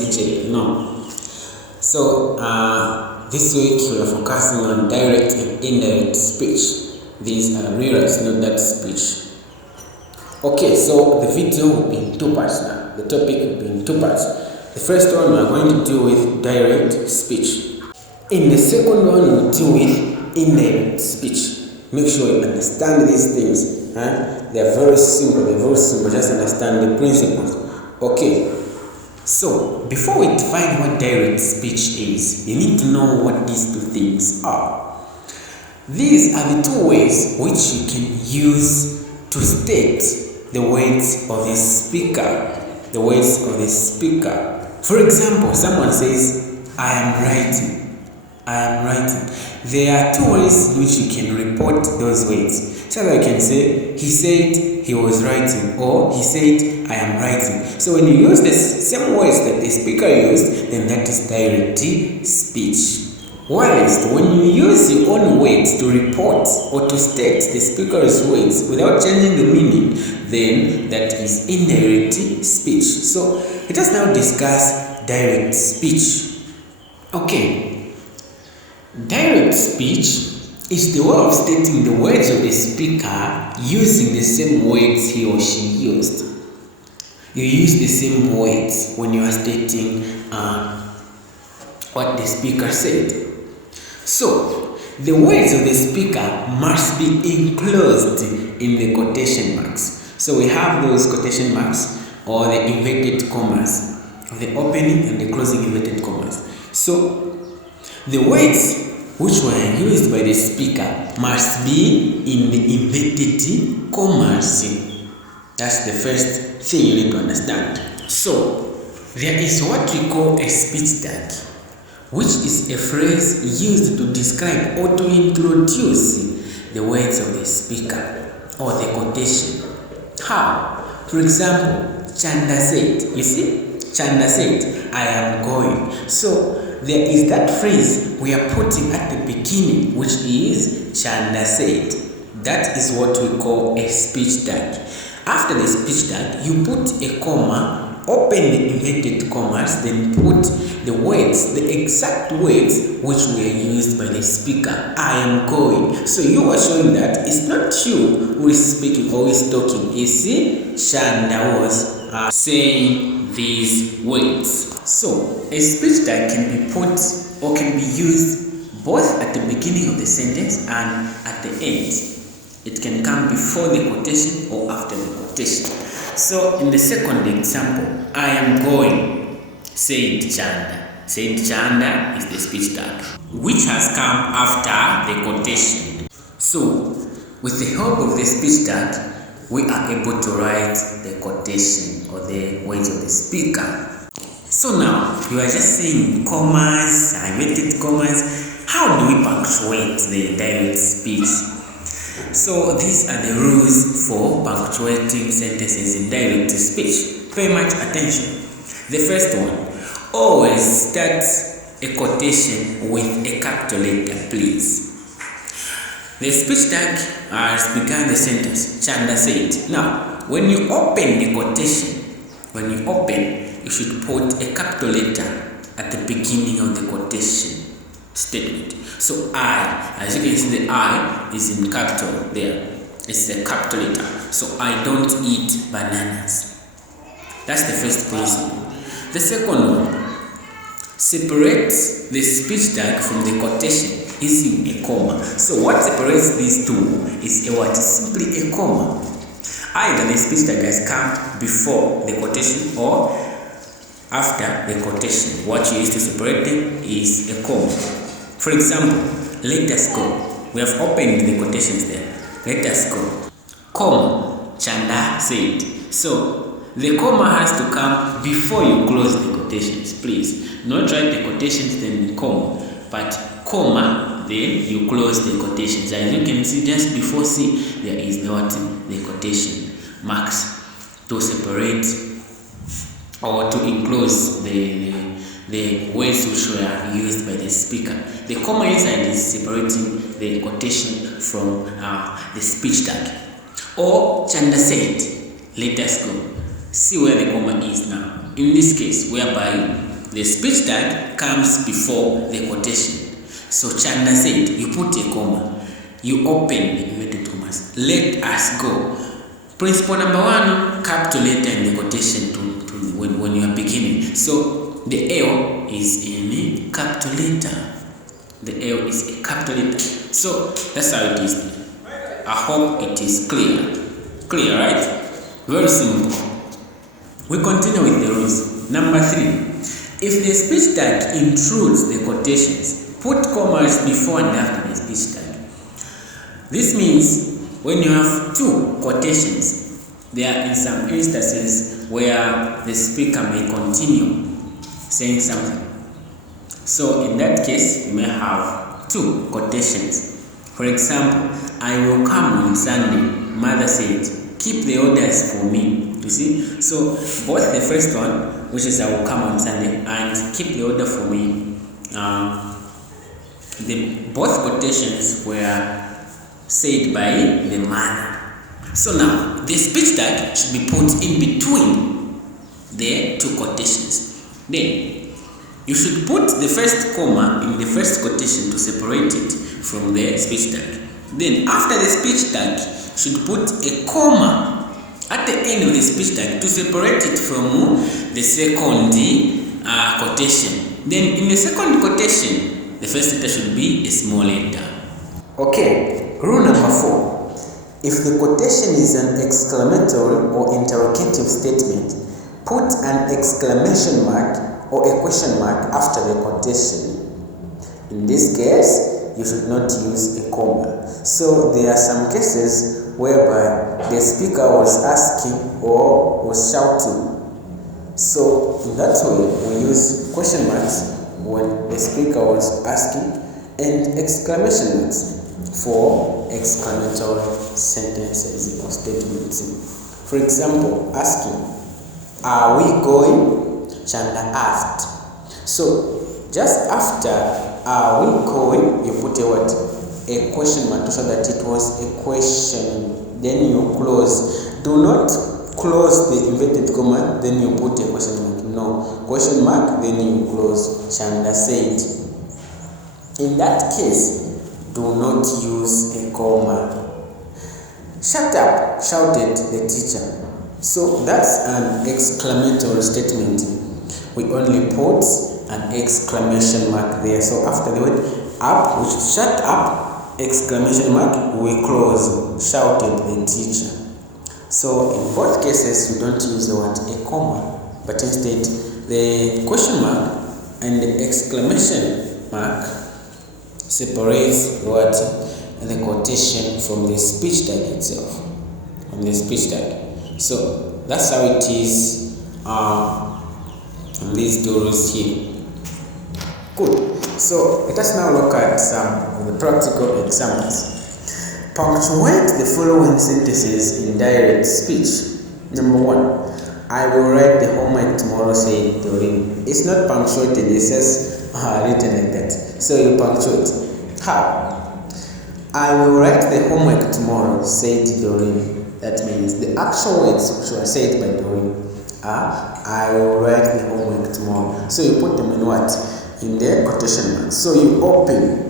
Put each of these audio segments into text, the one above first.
CJ. No. So this week we are focusing on direct and indirect speech. These are rewrites, not that speech. Okay, so the video will be in two parts now. The topic will be in two parts. The first one we are going to deal with direct speech. In the second one we'll deal with indirect speech. Make sure you understand these things. They are very simple. Just understand the principles. Okay. So before we define what direct speech is, you need to know what these two things are. These are the two ways which you can use to state the words of the speaker. The words of the speaker. For example, someone says, I am writing. I am writing. There are two ways in which you can report those words. So that you can say, he said he was writing, or he said, I am writing. So when you use the same words that the speaker used, then that is direct speech. Whilst when you use your own words to report or to state the speaker's words without changing the meaning, then that is indirect speech. So let us now discuss direct speech. Okay. Direct speech is the way of stating the words of the speaker using the same words he or she used. You use the same words when you are stating what the speaker said. So, the words of the speaker must be enclosed in the quotation marks. So we have those quotation marks or the inverted commas, the opening and the closing inverted commas. So, the words which were used by the speaker must be in the inverted commas. That's the first thing you need to understand. So, there is what we call a speech tag, which is a phrase used to describe or to introduce the words of the speaker or the quotation. How? For example, Chanda said. You see? Chanda said, I am going. So, there is that phrase we are putting at the beginning, which is Chanda said. That is what we call a speech tag. After the speech tag, you put a comma, open the inverted commas, then put the words, the exact words which were used by the speaker. I am going. So you are showing that it's not you who is speaking or is talking. You see, Chanda was saying these words. So a speech tag can be put or can be used both at the beginning of the sentence and at the end. It can come before the quotation or after the quotation. So in the second example, I am going, said Chanda. Said Chanda is the speech tag, which has come after the quotation. So with the help of the speech tag, we are able to write the quotation or the words of the speaker. So now, you are just saying commas, inverted commas. How do we punctuate the direct speech? So these are the rules for punctuating sentences in direct speech. Pay much attention. The first one, always start a quotation with a capital letter, please. The speech tag has begun the sentence, Chanda said. Now, when you open the quotation, you should put a capital letter at the beginning of the quotation statement. So I, as you can see, the I is in capital there. It's a capital letter. So I don't eat bananas. That's the first principle. The second one, separate the speech tag from the quotation using a comma. So what separates these two is a what? Simply a comma. Either the speech tag has come before the quotation or after the quotation. What you use to separate them is a comma. For example, let us go. We have opened the quotations there. Let us go. Comma, Chanda said. So the comma has to come before you close the quotations. Please, not write the quotations then comma, but comma, then you close the quotations. As you can see, just before C, there is not the quotation marks to separate or to enclose the words which were used by the speaker. The comma inside is separating the quotation from the speech tag. Or Chanda said, let us go. See where the comma is now. in this case whereby the speech tag comes before the quotation. So Chanda said, you put a comma, you open the inverted commas. Let us go. Principle number 1, capital letter in the quotation when you are beginning. So the L is in a capital letter. The L is a capital letter. So that's how it is. I hope it is clear. Clear, right? Very simple. We continue with the rules. Number 3. If the speech tag intrudes the quotations, put commas before and after the speech tag. This means when you have 2 quotations, there are in some instances where the speaker may continue saying something. So in that case, you may have 2 quotations. For example, I will come on Sunday. Mother said, keep the orders for me. You see? So both the first one, which is I will come on Sunday, and keep the order for me, both quotations were said by the mother. So now, the speech tag should be put in between the 2 quotations. Then, you should put the first comma in the first quotation to separate it from the speech tag. Then, after the speech tag, you should put a comma at the end of the speech tag to separate it from the second quotation. Then, in the second quotation, the first letter should be a small letter. Okay, rule number 4. If the quotation is an exclamatory or interrogative statement, put an exclamation mark or a question mark after the quotation. In this case, you should not use a comma. So there are some cases whereby the speaker was asking or was shouting. So in that way, we use question marks when the speaker was asking and exclamation marks for exclamatory sentences or statements. For example, asking, are we going? Chanda asked. So just after are we going, you put a what? A question mark to show that it was a question. Then you close. Do not close the inverted comma, then you put a question mark. No. Question mark, then you close. Chanda said. In that case, do not use a comma. Shut up, shouted the teacher. So that's an exclamatory statement. We only put an exclamation mark there. So after the word up, which is shut up, exclamation mark, we close, shouted the teacher. So in both cases, you don't use the word a comma, but instead the question mark and the exclamation mark separates what the quotation from the speech tag itself. From the speech tag. So that's how it is on these 2 rules here. Good. So let us now look at some of the practical examples. Punctuate the following sentences in direct speech. Number 1. I will write the homework tomorrow, said Doreen. It's not punctuated, it's just written like that. So you punctuate. How? I will write the homework tomorrow, said Doreen. That means the actual words which were said by Doreen are I will write the homework tomorrow. So you put them in what? In the quotation marks. So you open,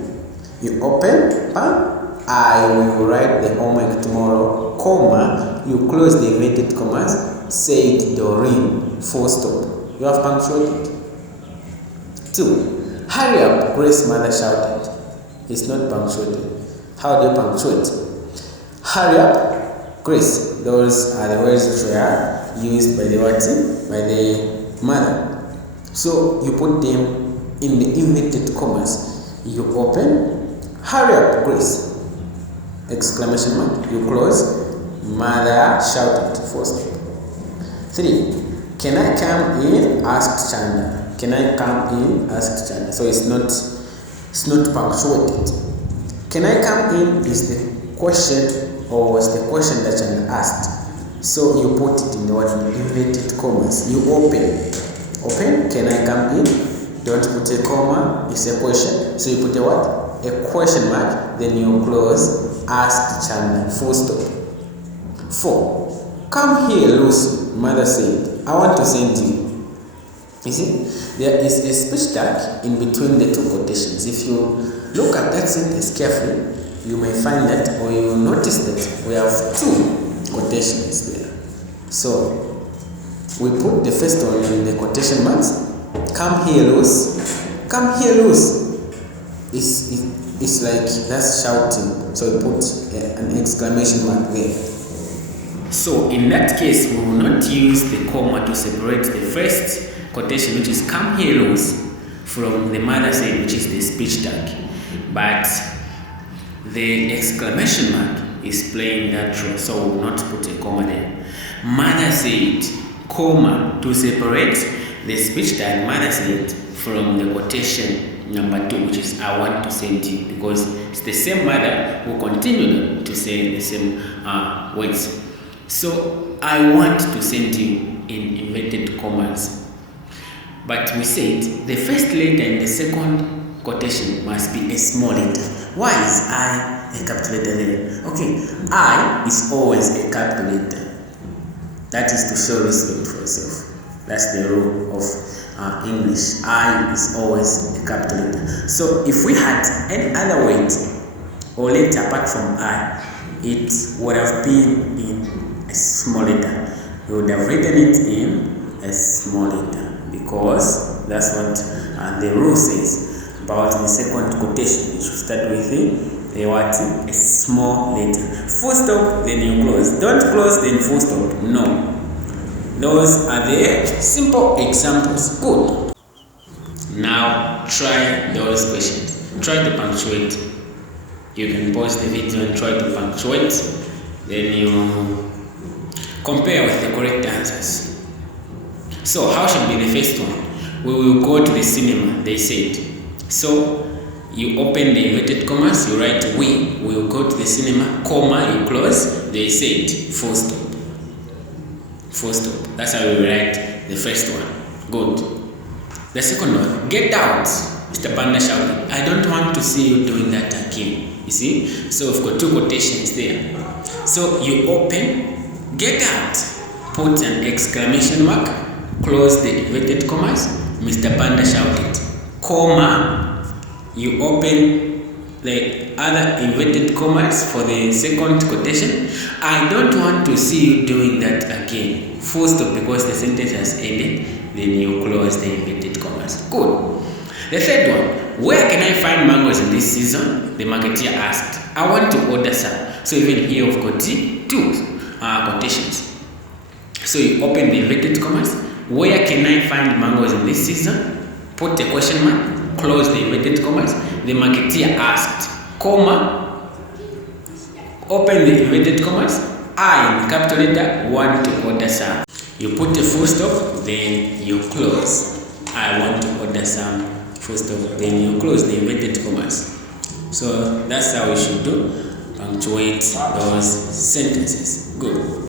I will write the homework tomorrow, comma, you close the inverted commas, said Doreen, full stop. You have punctuated. 2. Hurry up, Grace's mother shouted. It's not punctuated. How do you punctuate? Hurry up, Grace. Those are the words which were used by the what? By the mother. So you put them in the inverted commas. You open, hurry up, Grace. Exclamation mark. You close, mother shouted. Full stop. 3. Can I come in? Asked Chanda. Can I come in? Asked Chanda. So it's not punctuated. Can I come in is the question or was the question that Chanda asked. So you put it in the inverted commas. You open, can I come in? Don't put a comma, it's a question. So you put a what? A question mark, then you close, asked Chanda, full stop. 4. Come here, Lucy, mother said. I want to send you. You see, there is a speech tag in between the two quotations. If you look at that sentence carefully, you may find that, or you will notice that we have two quotations there. So we put the first one in the quotation marks. Come here, loose. Come here, loose. It's like that's shouting. So we put an exclamation mark there. So in that case, we will not use the comma to separate the first quotation, which is come here, loose, from the mother said, which is the speech tag. But the exclamation mark is playing that role, so we will not put a comma there. Mother said, comma, to separate the speech tag mother said from the quotation number 2, which is I want to send you, because it's the same mother who continued to say the same words. So I want to send you in inverted commas. But we said the first letter in the second quotation must be a small letter. Why is I a capital letter there? Okay, I is always a capital letter. That is to show respect for yourself. That's the rule of English. I is always a capital letter. So if we had any other word or letter apart from I, it would have been in a small letter. We would have written it in a small letter, because that's what the rule says about the second quotation. You should start with the what? A small letter. Full stop, then you close. Don't close, then full stop. No. Those are the simple examples. Good. Now try those questions. Try to punctuate. You can pause the video and try to punctuate. Then you compare with the correct answers. So how should be the first one? We will go to the cinema, they said. So you open the inverted commas, you write we will go to the cinema, comma, you close, they said, full stop. Full stop. That's how we write the first one. Good. The second one, get out, Mr. Panda shouted. I don't want to see you doing that again. You see? So we've got two quotations there. So you open, get out, put an exclamation mark, close the inverted commas, Mr. Panda shouted, comma, you open the other inverted commas for the second quotation. I don't want to see you doing that again. Full stop, because the sentence has ended. Then you close the inverted commas. Good. The third one, where can I find mangoes in this season? The marketeer asked. I want to order some. So even here we've got two quotations. So you open the inverted commas. Where can I find mangoes in this season? Put a question mark. Close the inverted commas. The marketeer asked, comma, open the inverted commas. I, in capital letter, want to order some. You put a full stop, then you close. I want to order some, full stop, then you close the inverted commas. So that's how we should do. Punctuate those sentences. Good.